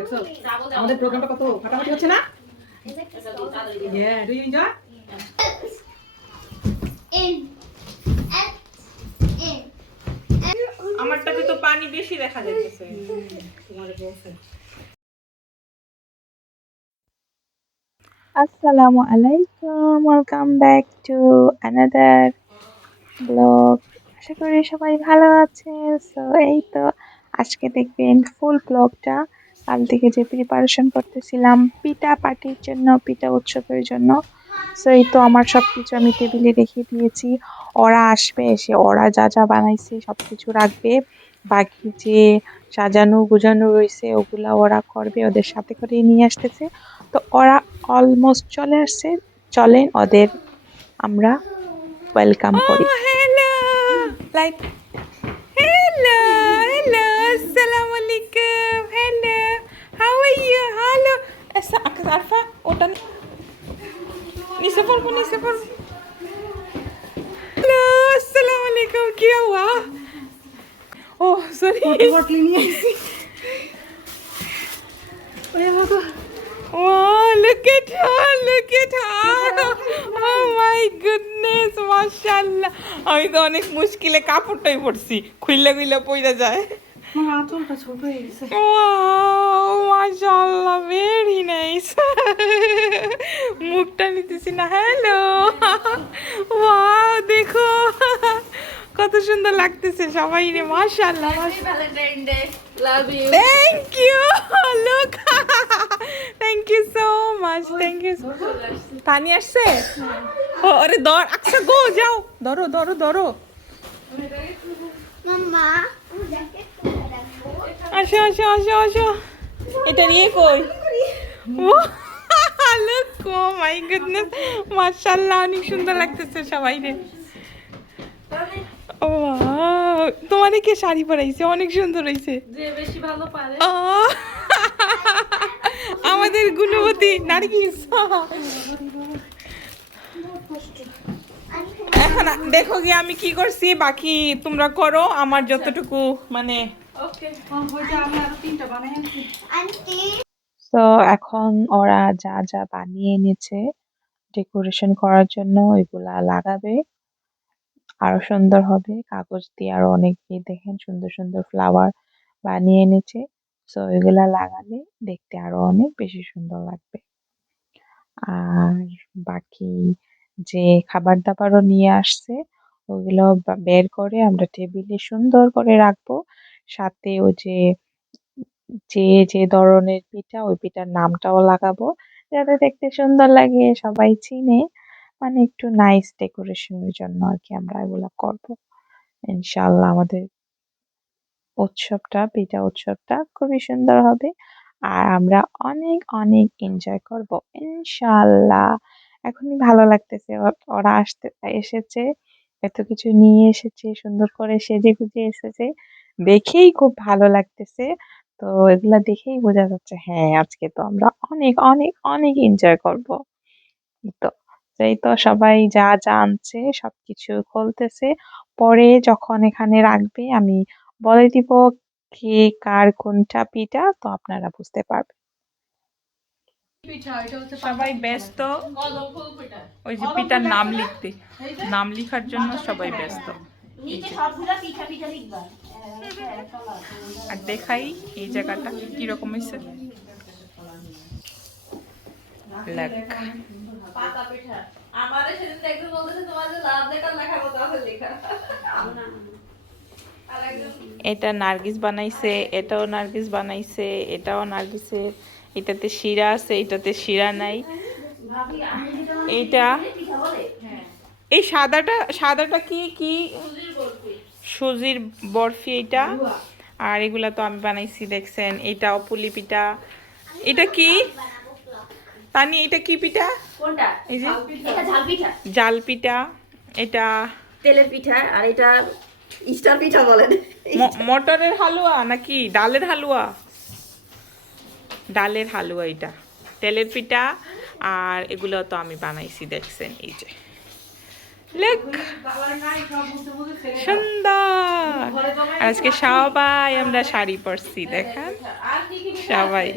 দেখছ? আমাদের প্রোগ্রামটা কত ফাটাফাটি হচ্ছে না. আমারটাতে তো পানি বেশি দেখা যাচ্ছে আসসালামু আলাইকুম welcome back to another blog আশা করি সবাই ভালো আছেন। সো এই তো আজকে দেখবেন ফুল ব্লগটা কাল থেকে যে প্রিপারেশন করতেছিলাম, পিঠা পার্টির জন্য, পিঠা উৎসবের জন্য। সো এই তো আমার সব কিছু আমি টেবিলে রেখে দিয়েছি। ওরা আসবে এসে, ওরা যা যা বানাইছে সব কিছু রাখবে। বাকি যে সাজানো গুজানো রয়েছে, ওগুলা ওরা করবে, ওদের সাথে করে নিয়ে আসতেছে। তো ওরা অলমোস্ট চলে আসছে। চলেন, ওদের আমরা ওয়েলকাম করি। Light hello are you hello Esa Akash Arfa ওটা নি- নিচে পড়ব নিচে পড়ব হ্যালো আসসালামু আলাইকুম কি হুয়া ও sorry Wow, look at her, look at her. Oh my goodness, মাশাআল্লাহ। আমি তো অনেক মুশকিলে কাপড়টাই পরছি। খুইলা খুইলা পইরা যায়। আমার আঁচলটা ছোট হয়ে গেছে। মাশাআল্লাহ ভেরি নাইস মুখটা নিতেছি না হ্যালো ওয়াও দেখো কত সুন্দর লাগতেছে সবাই রে মাশাআল্লাহ. Thank you look thank you so much thank you পানি আসছে। ও আরে দর আচ্ছা গো যাও ধরো ধরো ধরো। Mama. আসো আসো আসো আসো। এটা নিয়ে কই? ও মাই গুডনেস মাশাআল্লাহ অনেক সুন্দর লাগতেছে সবাই রে। ও তোমারে কে শাড়ি পরাইছে? অনেক সুন্দর ও আমাদের গুণবতী নার্গিস। এখন দেখো গিয়ে আমি কি করছি বাকি তোমরা করো আমার যতটুকু মানে তো এখন ওরা যা যা বানিয়ে এনেছে ডেকোরেশন করার জন্য ওইগুলা লাগাবে। আরও সুন্দর হবে কাগজ দিয়ে আরও অনেক এই দেখেন সুন্দর সুন্দর ফ্লাওয়ার বানিয়ে এনেছে। তো এগুলা লাগালে দেখতে আরও অনেক বেশি সুন্দর লাগবে। আর বাকি যে খাবার দাবারও নিয়ে আসছে ওগুলো বের করে আমরা টেবিলে সুন্দর করে রাখব। সাথে ওই যে যে যে ধরনের পিঠা, ওই পিঠার নামটাও লাগাবো। যাতে দেখতে সুন্দর লাগে, সবাই চিনে। মানে একটু নাইস ডেকোরেশনের জন্য আর কি আমরা এগুলা করব। ইনশাআল্লাহ আমাদের উৎসবটা, পিঠা উৎসবটা খুবই সুন্দর হবে। আর আমরা অনেক অনেক এনজয় করব, ইনশাআল্লাহ। এখনই ভালো লাগতেছে ওরা আসতে, এসেছে। এত কিছু নিয়ে এসেছে, সুন্দর করে সেজে গুজে এসেছে। দেখেই খুব ভালো লাগতেছে। তো এগুলা দেখেই বোঝা যাচ্ছে হ্যাঁ আজকে তো আমরা অনেক অনেক অনেক এনজয় করব। তো এই তো সবাই যা যা আনছে সবকিছু খুলতেছে। পরে যখন এখানে রাখবে আমি বলে দিব কে কার কোনটা পিঠা, তো আপনারা বুঝতে পারবেন। সবাই ব্যস্ত। ওই যে পিতার নাম লিখতে, নাম লিখার জন্য সবাই ব্যস্ত। নিচে সবগুলা পিঠা পিঠা লিখবা। আর দেখাই এই জায়গাটা কীরকম হয়েছে। এটা নার্গিস বানাইছে এটাও নার্গিস বানাইছে এটাও নার্গিসের। এটাতে শিরা আছে এটাতে শিরা নাই। এইটা এই সাদাটা সাদাটা কি কি সুজির বরফি এটা আর এগুলা তো আমি বানাইছি দেখছেন এটাও পুলি পিঠা। এটা কি? তানি এটা কি পিঠা? এই যে। জাল পিঠা। এটা তেলের পিঠা আর এটা স্টার পিঠা বলেন। মটরের হালুয়া নাকি? ডালের হালুয়া। ডালের হালুয়া এটা। তেলের পিঠা আর এগুলো তো আমি বানাইছি দেখছেন এই যে। সুন্দর। আজকে সবাই আমরা শাড়ি পরছি দেখেন। সবাই।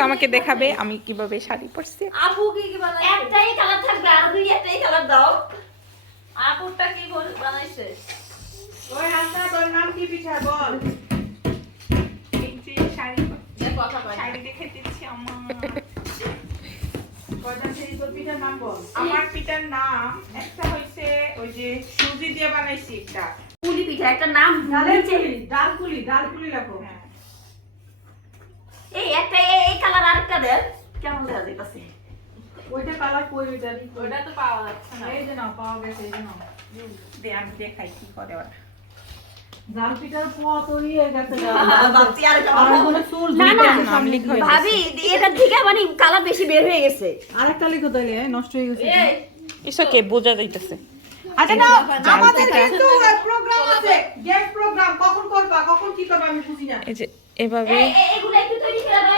আমাকে দেখাবে আমি কীভাবে শাড়ি পরছি। আপু কি কি একটাই কালার থাকবে আর দুই একটাই কালার দাও। আপুরটা কি বল- বানাইছে? ওই হাসনা তোর নাম কি পিঠা বল? যে কথা শাড়ি দেখে দিচ্ছি আমার কয়টা সেই তোর পিঠার নাম বল আমার পিঠার নাম একটা হইছে ওই যে সুজি দিয়ে বানাইছি একটা। পুলি পিঠা একটা নাম ডাল পুলি ডাল পুলি রাখো এই একটা এই- কালার আরেকটা দেন কেমন দেখা যাইতাছে। ওইটা কালার কই ওইটা? ওটা তো পাওয়া যাচ্ছে না। এই যে নাও পাওয়া গেছে এই যে দে আমি দেখাই কি করে ওরা ভাবি এটা থেকে মানে কালার বেশি বের হয়ে গেছে। আরেকটা লিখো তাইলে নষ্ট হয়ে গেছে। ইসকে বোঝা যাইতেছে? আচ্ছা না আমাদের কিন্তু প্রোগ্রাম আছে। গেস্ট প্রোগ্রাম কখন করবা কখন কি করবা আমি বুঝি না। এই যে এভাবে এই- এই- এগুলো একটু তৈরি করে দাও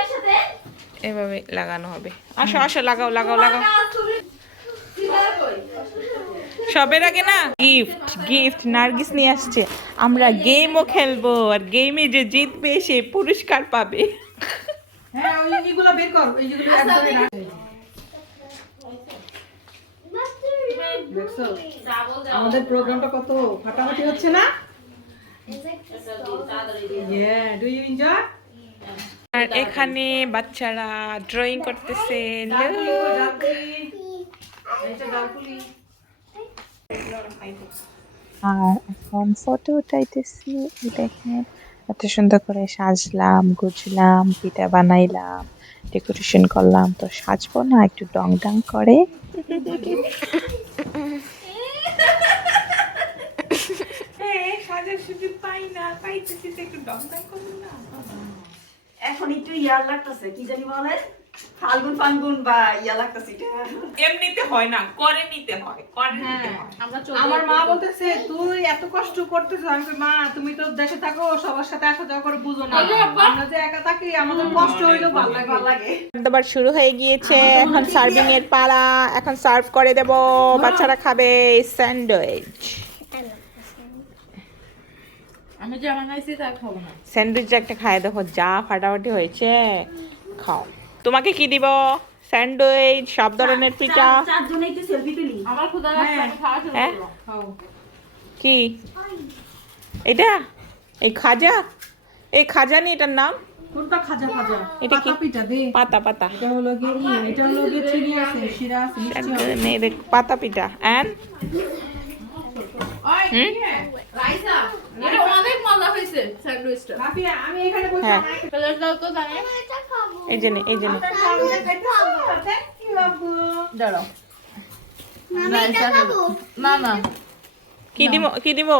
এভাবে লাগানো হবে। আসো আসো লাগাও লাগাও লাগাও। সবের আগে না গিফট গিফট নার্গিস নিয়ে আসছে। আমরা গেমও খেলব আর গেমে যে জিতবে সে পুরস্কার পাবে। হ্যাঁ ওই এগুলো বের কর এই না আমাদের প্রোগ্রামটা কত? ফাটাফাটি হচ্ছে না? Yeah, do you আর এখানে বাচ্চারা ড্রয়িং করতেছে ডালপুলি কই, ডালপুলি? এইটা ডালপুলি। আর এখন ফটো উঠাইতেছি দেখেন। এত সুন্দর করে সাজলাম, গুজলাম, পিঠা বানাইলাম ডেকোরেশন করলাম। তো সাজবো না, একটু ডং ডং করে। এখন একটু ইয়ার লাগতেছে, কি জানি বলে? ফাল্গুন ফাল্গুন বা ইয়া লাগতেছে এমনিতে হয় না করে নিতে হয় করে নিতে হ্যাঁ। হয় আমার মা বলতেছে তুই এত কষ্ট করতেছিস আমি মা তুমি তো দেশে থাকো সবার সাথে আসা যাওয়া করে বুঝো না। আমরা যে একা থাকি আমাদের কষ্ট হইলেও ভালো লাগে। ভালো লাগে। খাবার শুরু হয়ে গিয়েছে। এখন সার্ভিং এর পালা। এখন সার্ভ করে দেব। বাচ্চারা খাবে স্যান্ডউইচ। আমি যা বানাইছি তা খাব না। স্যান্ডউইচ একটা খাই দেখো যা ফাটাফাটি হয়েছে। খাও। তোমাকে কি দিব? স্যান্ডউইচ সব ধরনের পিঠা। চারজনেই তো সেলফি তুলি। আমার ক্ষুধা লাগছে আমি খাওয়া শুরু হ্যাঁ? খাও। কি? এটা? এই খাজা? এই খাজা নি এটার নাম? কোনটা খাজা খাজা? এটা কি? পাতা পিঠা দে। পাতা পাতা। এটা হলো গিয়ে এটা হলো গিয়ে চিনি আছে শিরা আছে মিষ্টি আছে। মেয়েদের পাতা পিঠা। হুম রাইসা এটা অনেক মজা হয়েছে স্যান্ডউইচটা। রাফিয়া, আমি এখানে বসে হ্যাঁ। এই জন্য এই জন্য দাঁড়াও। কি দিব কি দিব?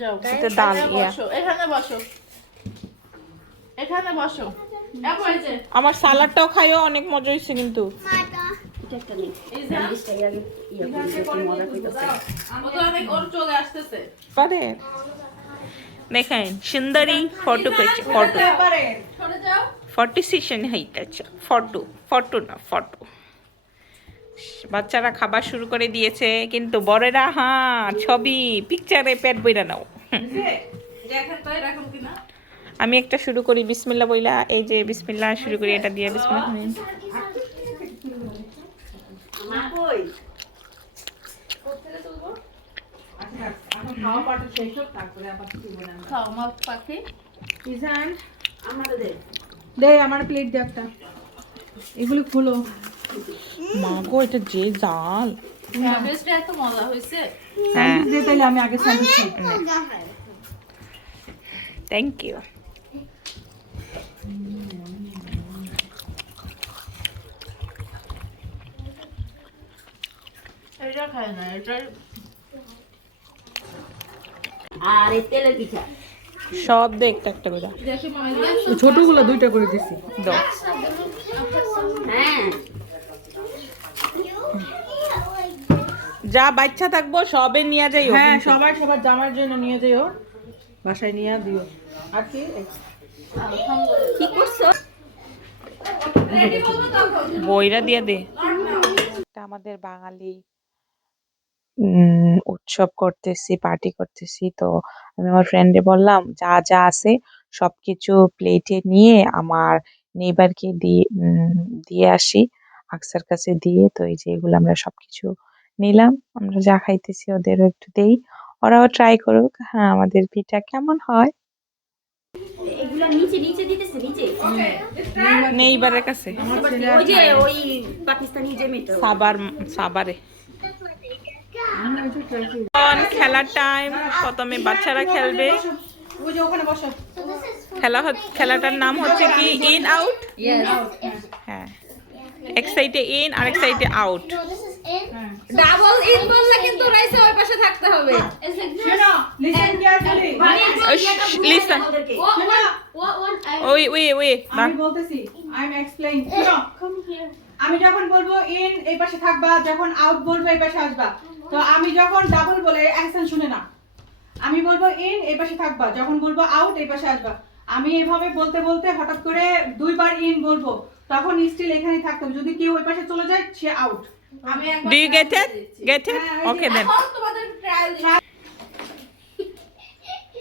যাও। এটা ডাল বসো এখানে বসো। এখানে বসো। এরপর এই যে আমার সালাডটাও খাইও অনেক মজা হয়েছে কিন্তু। এই যে? ও তো অনেক ওর চলে আসতেছে। পারে? দেখেন সুন্দরী ফটো পেয়েছে ফটো ফটো সেশন হইতেছে ফটো ফটো না ফটো বাচ্চারা খাবার শুরু করে দিয়েছে কিন্তু বড়েরা হ্যাঁ ছবি পিকচারে পেট বইরা নাও। আমি একটা শুরু করি বিসমিল্লা বইলা এই যে বিসমিল্লা শুরু করি এটা দিয়ে বিসমিল্লা। মা কই? আচ্ছা, এখন খাওয়া পাটা শেষ হোক, তারপরে আবার কিছু বানাবো। খাও মা পাখি। ইজান, আমাদের দে। দে আমার প্লেট দে একটা। এগুলো খুলো। মা গো এটা যে জাল। স্যান্ডউইচটা এত মজা হয়েছে। হ্যাঁ দে তাহলে আমি আগে স্যান্ডউইচ খাই। থ্যাংক ইউ এটা খায় না এটা আর এই তেলের পিঠা। সব দে একটা একটা করে ছোটগুলো দুইটা করে দিছি। দাও। হ্যাঁ। যা বাচ্চা থাকব সবে নিয়ে যাই হ্যাঁ সবার সবার জামার জন্য নিয়ে যাইও। বাসায় নিয়ে দিও। আর কি? কি করছ? রেডি বলব তখন বইরা দিয়ে দে। এটা আমাদের বাঙালি উম উৎসব করতেছি পার্টি করতেছি। তো আমি আমার ফ্রেন্ড ফ্রেন্ডে বললাম যা যা আছে সবকিছু প্লেটে নিয়ে আমার নেইবারকে দিয়ে উম, দিয়ে আসি আকসার কাছে দিয়ে। তো এই যে এগুলো আমরা সবকিছু নিলাম আমরা যা খাইতেছি ওদেরও একটু দেই। ওরাও ট্রাই করুক হ্যাঁ আমাদের পিঠা কেমন হয়? এগুলা নিচে নিচে দিতেছে নিচে। নেইবারের কাছে। ওই যে ওই পাকিস্তানি যে মেয়েটা। সাবার সাবারে। খেলার টাইম প্রথমে বাচ্চারা খেলবে। ওই যে ওখানে বসো খেলা খেলাটার নাম হচ্ছে কি? ইন আউট হ্যাঁ। এক সাইডে ইন আর এক সাইডে আউট ডাবল ইন বললে কিন্তু রাইসা ওই পাশে থাকতে হবে। শোনো লিসেন কেয়ারফুলি লিসন ওই ওই ওই আমি বলতেছি আই এম এক্সপ্লেইন আমি যখন বলব ইন এই পাশে থাকবা যখন আউট বলব এই পাশে আসবা। তো আমি যখন ডাবল বলে অ্যাকশন শুনে না আমি বলব ইন এই পাশে থাকবা। যখন বলব আউট এই পাশে আসবা। আমি এইভাবে বলতে বলতে হঠাৎ করে দুইবার ইন বলব। তখন স্টিল এখানেই থাকতে হবে যদি কেউ ওই পাশে চলে যায় সে আউট আমি একবার do you get it get it okay then এখন তোমাদের ট্রায়াল দিচ্ছি।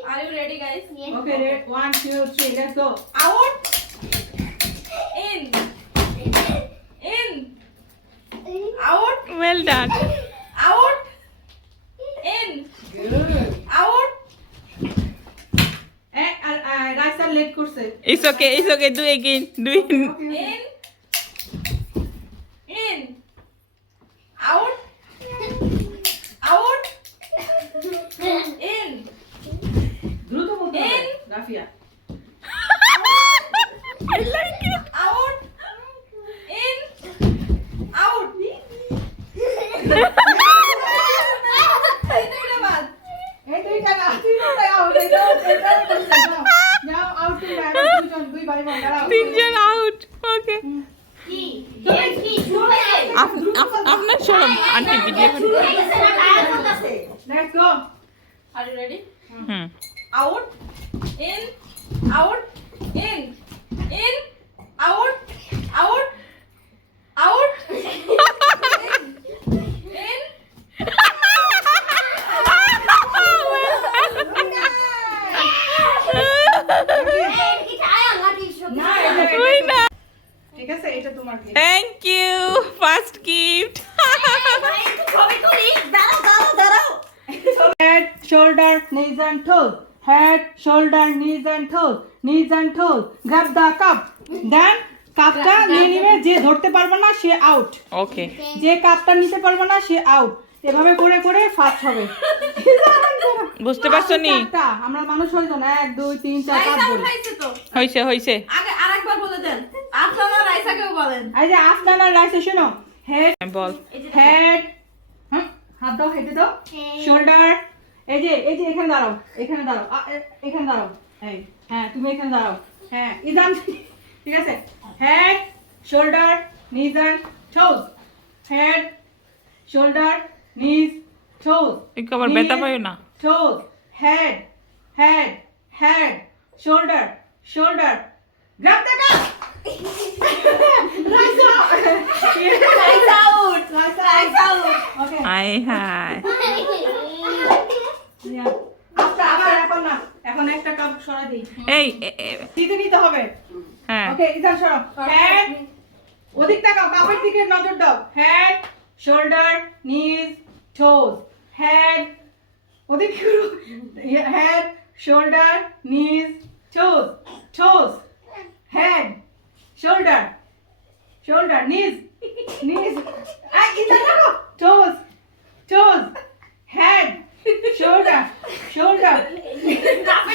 Are you ready guys okay red one two three let's go out in in out well done out, in, good, out. Eh, it's okay, it's okay, do again, do it. In, out. In. Out out okay যে কাপটা নিতে পারবে না সে out এভাবে করে করে first হবে। বুঝতে পারছ নি? আমরা মানুষ হইতো না। এক দুই তিন চার পাঁচ বলি তো। হয়েছে হয়েছে আগে আরেকবার বলে দেন। আপনারা রাইসাকেও বলেন। এই যে আফটার রাইসে শোনো। হেড বল। হেড হাত দাও হেডে দাও। শোল্ডার এই যে এই যে এখানে দাঁড়াও। এখানে দাঁড়াও। এখানে দাঁড়াও। এই হ্যাঁ তুমি এখানে দাঁড়াও। হ্যাঁ ইজান ঠিক আছে। Head shoulder knees head shoulder knees toes একটু আবার ব্যথা পাইও না toes, head, head, head, shoulder, shoulder. Grab the cup. Rise up. Rise out. Rise out. out. Okay. আই হাই Yeah. আচ্ছা আবার এখন না এখন একটা কাপ সরা দিই এই দিতে নিতে হবে হ্যাঁ ওকে ইধান সরো হেড ওদিক তাকাও কাপের দিকে নজর দাও। Head shoulder knees toes head ওদিক head shoulder knees toes toes head shoulder shoulder knees knees toes toes head shoulder shoulder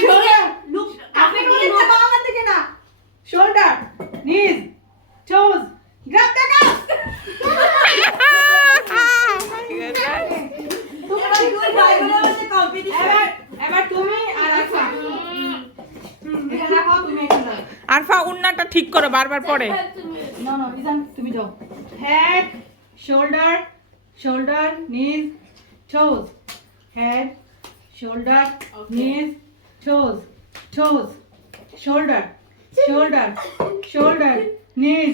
shoulder আপনি বলেন না। আমার দিকে না। Shoulder, knees, toes. Grab the Arfa ঠিক করো বারবার পরে। তুমি যাও had shoulder shoulder knees toes head shoulder knees toes toes shoulder shoulder shoulder knees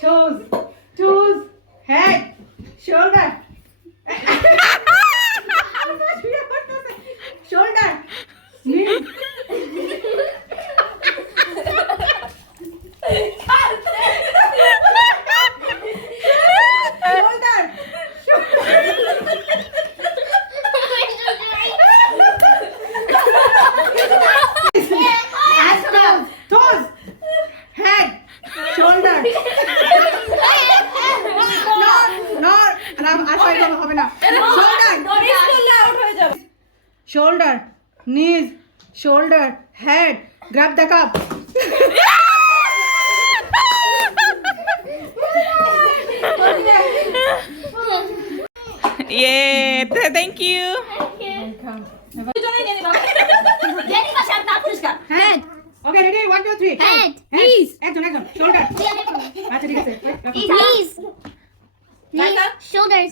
toes toes head shoulder. Shoulder. Knee shoulder shoulder knees shoulder head grab the cup ইয়ে thank you daddy পাশে আর না পরিষ্কার head okay ready one two three Head, knees একজন একজন shoulder আচ্ছা ঠিক আছে Knees, knees, shoulders,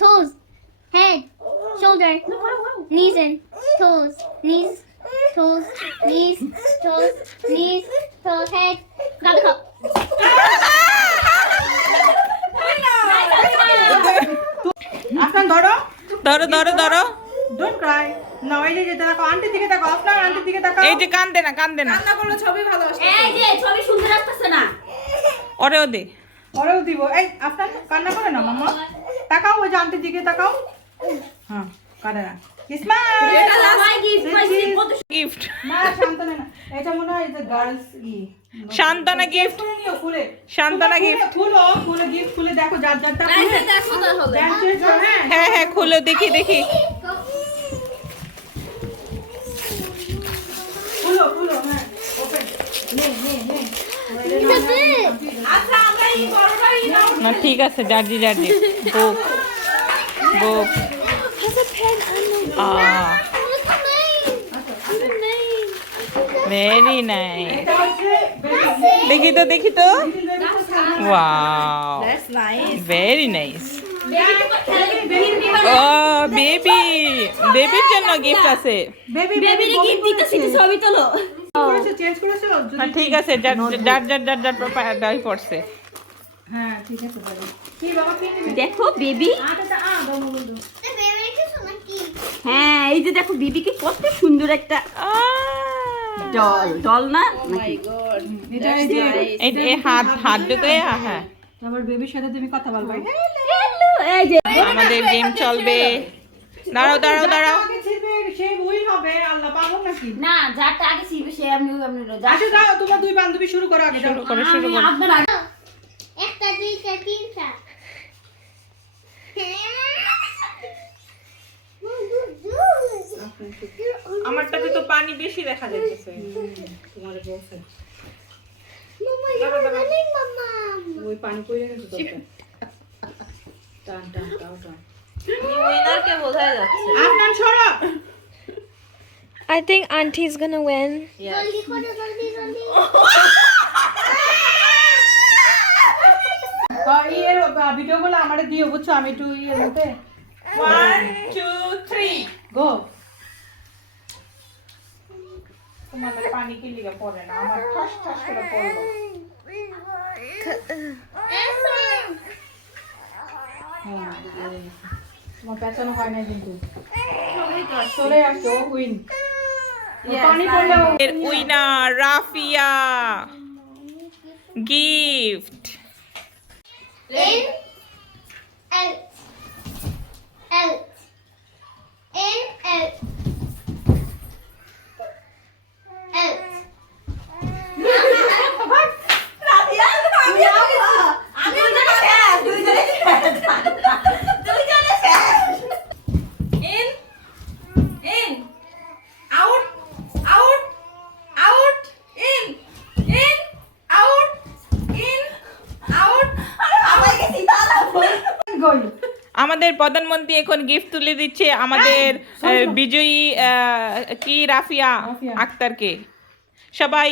toes, head, Shoulder, knees and toes, knees, toes, knees, toes, knees, toes, head. Grab the cup. Afnan ধরো। ধরো ধরো ধরো। ডোন্ট ক্রাই না ওই যে যেতে দেখো আন্টির দিকে দেখো আফনান আন্টির দিকে দেখো এই যে কান্দে না কান্দে না। রান্না করলে ছবি ভালো আসবে এই যে ছবি সুন্দর আসতেছে না। ওরেও দে। ওরেও দিব। এই আফনান কান্না করে না মাম্মা তাকাও ওই যে আন্টির দিকে তাকাও। হ্যাঁ গিফট গিফট শান্তনা না। এটা যে গার্লস ই। শান্তনা gift। খুলে নিও খুলে শান্তনা খুলে, gift। খুলো খুলে গিফট খুলে দেখো যার যারটা এই খুলে যে দেখো তাহলে। ব্যান্ড চেঞ্জ করো, হ্যাঁ। হ্যাঁ হ্যাঁ খুলে দেখি দেখি। হ্যাঁ. আচ্ছা না ঠিক আছে জার্জি জার্জি। Book book Has a pen. Look at mine. Very nice দেখি তো দেখি তো। Wow that's nice very nice Baby, baby, ও বেবি বেবির জন্য গিফট আছে। Baby, বেবি baby, গিফট দিতেছি ছবি তোলো করেছে চেঞ্জ করেছে যদি ঠিক আছে যার যার যার যার পাড়ায় পড়ছে। হ্যাঁ ঠিক আছে বাবা কি বাবা কি নিবি? দেখো বেবি আটা আ দাও বলো The baby is monkey. হ্যাঁ এই যে দেখো বেবিকে কত সুন্দর একটা ডল ডল না? মাই গড এটা এই যে এই এই হাত হাত দুটো হ্যাঁ তারপর বেবির সাথে তুমি কথা বলবে। হ্যালো আমাদের গেম চলবে। দাঁড়াও দাঁড়াও দাঁড়াও। সে উইন হবে আল্লাহ পাবো নাকি? না যারটা আগে ছিড়বে সে আমি আমি আচ্ছা দাও তোমার দুই বান্ধবী শুরু করো আগে শুরু করো শুরু করো। একটা দুইটা তিনটা। আমারটাতে তো পানি বেশি দেখা যাচ্ছে তোমার বলছে. ওই পানি পড়ে গেছে টান টান টান টান। উইনারকে বোঝাই যাচ্ছে। আপনার সরো I think Auntie's gonna win. ইয়ের ভিডিওগুলো আমারে দিও বুঝছ? আমি একটু ইয়ের মধ্যে ওয়ান টু থ্রি গো তোমাদের পানি কি লিগে পড়ে না? আমার ঠাস ঠাস করে পড়ল। তোমার পেছানো হয় না কিন্তু। চলে আসছো উইন। পানি পড়লেও এর winner Rafia. Gift In, out, out, in, out, out. আমি দুইজনে শেষ দুইজনে দুইজনে শেষ in in out out out in in out in out আমরা গেছি তারা গোল আমাদের প্রধানমন্ত্রী এখন গিফট তুলে দিচ্ছে আমাদের বিজয়ী কি রাফিয়া। আক্তারকে। সবাই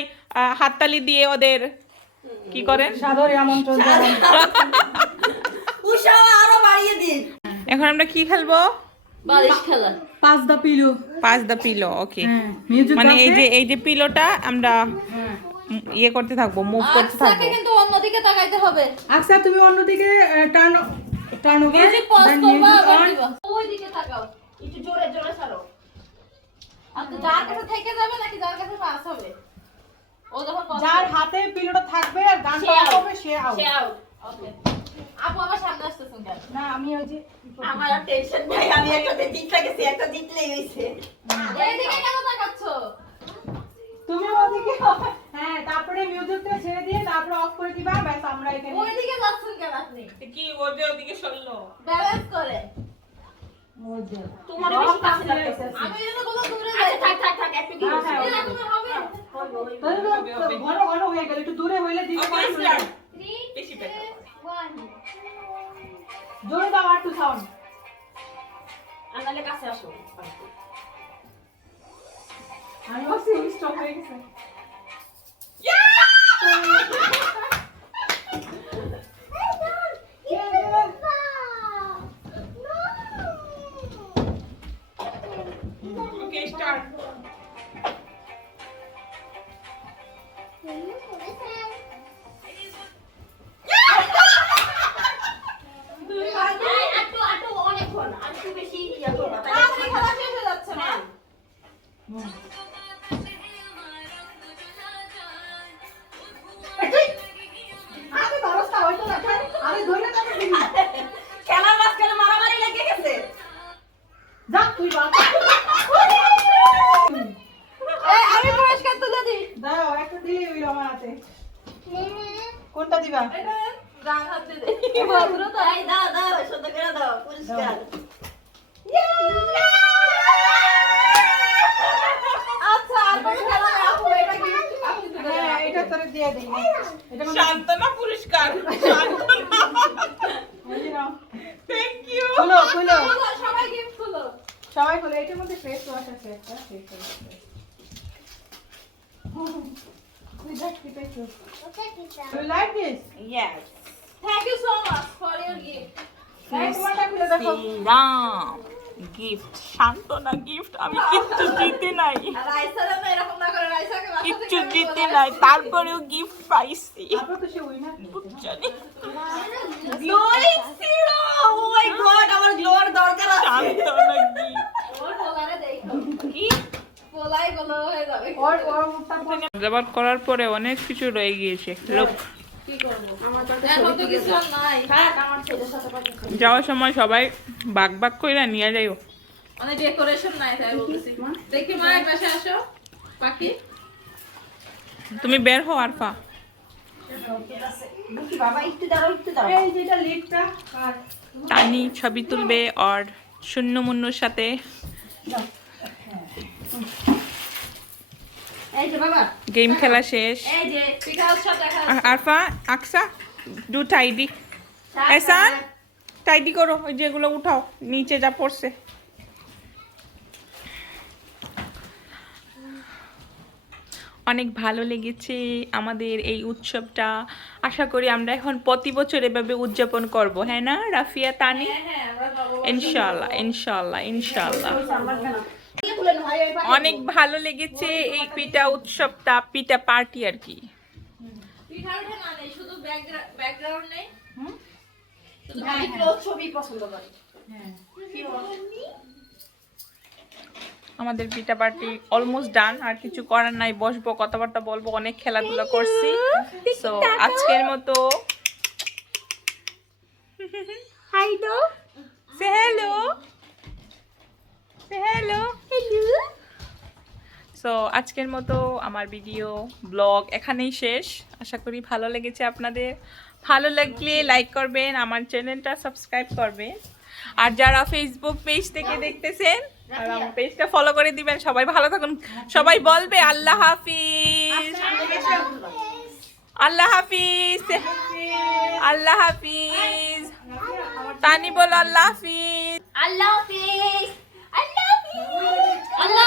হাততালি দিয়ে ওদের কি করেন সাদরে আমন্ত্রণ জানাই আরও বাড়িয়ে দিন। এখন আমরা কি খেলব? বালিশ খেলা। পাঁচ দা পিলু। পাঁচ দা পিলো ওকে হ্যাঁ মানে এই যে এই যে পিলোটা আমরা ইয়ে করতে থাকব মুভ করতে থাকব। কিন্তু অন্যদিকে তাকাইতে হবে। আচ্ছা তুমি অন্যদিকে টার্ন টার্ন মিউজিক পজ করবা আবার দিবা। ওইদিকে তাকাও একটু জোরে জোরে ছাড়ো। আর তো যার কাছে থেকে যাবে নাকি যার কাছে পাস হবে? ও যখন যার হাতে পিলোটা থাকবে আর গান সে পাওয়া out। হবে সে আউট সে আউট ওকে আপু আবার সামনে আসতেছেন কেন? না আমি ওই যে আমার টেনশন নাই আমি একটা জিততে গেছি একটা জিতলেই হইছে। এইদিকে কেন তাকাচ্ছ? তুমি ওদিকে হ্যাঁ তারপরে মিউজিকটা ছেড়ে দিয়ে তারপরে অফ করে দিবা ব্যাস আমরা এখানে। ওইদিকে যাচ্ছেন কেন আপনি? কি ওদের ওদিকে সরলো? ব্যালেন্স করে। ওই তোমার বেশি কাছে লাগতেছে আমি যদি কোনো দূরে আচ্ছা যাই। থাক থাক থাক একটু কি হ্যাঁ, এরকম হবে? তাহলে তো ঘন ঘন হয়ে গেল একটু দূরে হইলে দিতে পারি বেশি better। জোরে দাও আর টু সাউন্ড আনালে কাছে আসো। আমি ভাবছি স্টপ হয়ে গেছে Okay, start. এই, একটু একটু অনেকক্ষণ আর একটু বেশি ইয়া করবা তাড়াতাড়ি খেলা তাহলে শেষ হয়ে যাচ্ছে না মানে শান্তনা পুরস্কার এই যে নাও। থ্যাংক ইউ খুলো খুলো খুলো, সবাই গিফট খুলো। সবাই খুলো এটার মধ্যে ফেস ওয়াশ আছে একটা ফেস ওয়াশ তুই দেখ কি পেয়েছ You like this? Yes thank you so much for your gift এই তোমারটা খুলে দেখো শ্রীরাম গিফট শান্তনা গিফট আমি কিচ্ছু দিতে নাই। আর রাইসা যেন এরকম না করে রাইসাকে বাসা থেকে কিচ্ছু আমি দিতে বলে নাই। আসছি। তারপরেও গিফট পাইছি। তারপর তো সে উইনার জানি গ্লোয়িং সিরো ও মাই গড আমার গ্লোর দরকার আছে। শান্তনা গিফট ওর পোলারে দেখো কি হয়ে যাবার করার পরে অনেক কিছু রয়ে গিয়েছে। লোক। কি করব এখন তো কিছু আর নাই। থাক আমার ছেলের সাথে কথা যাওয়ার সময় সবাই বাগ বাগ কইরা নিয়ে যাইও। মানে ডেকোরেশন নাই তাই বলতেছি। দেখি মা এক পাশে আসো। পাখি? তুমি বের হও আরফা। বুঝি বাবা একটু দাঁড়াও একটু দাঁড়াও। এই যেটা লিডটা কার তানি ছবি তুলবে আর শূন্য মুন্নুর সাথে। গেম খেলা শেষ Arfa Aqsa do tidy Ehsan tidy করো ওই যেগুলো উঠাও নিচে যা পড়ছে অনেক ভালো লেগেছে আমাদের এই উৎসবটা আশা করি আমরা এখন প্রতি বছর এভাবে উদযাপন করব হ্যাঁ না রাফিয়া তানি হ্যাঁ হ্যাঁ ইনশাল্লাহ ইনশাল্লাহ ইনশাল্লাহ অনেক ভালো লেগেছে এই পিঠা উৎসবটা পিঠা পার্টি আর কি। পিঠা উঠে না নেই শুধু ব্যাকগ্রাউন্ড নেই। শুধু আমি ক্লোজ ছবি পছন্দ করি। আমাদের পিঠা পার্টি অলমোস্ট ডান আর কিছু করার নাই বসবো কথাবার্তা বলব অনেক খেলাধুলা করছি। তো আজকের মতো। Do. সে হ্যালো হ্যালো সো আজকের মতো আমার ভিডিও ব্লগ এখানেই শেষ। আশা করি ভালো লেগেছে আপনাদের। ভালো লাগলে লাইক করবেন, আমার চ্যানেলটা সাবস্ক্রাইব করবেন। আর যারা ফেসবুক পেজ থেকে দেখতেছেন, আর আমার পেজটা ফলো করে দিবেন, সবাই ভালো থাকুন। সবাই বলবে, আল্লাহ হাফিজ। আল্লাহ হাফিজ। আল্লাহ হাফিজ। তানি বল, আল্লাহ হাফিজ। আল্লাহ হাফেজ। আল্লাহ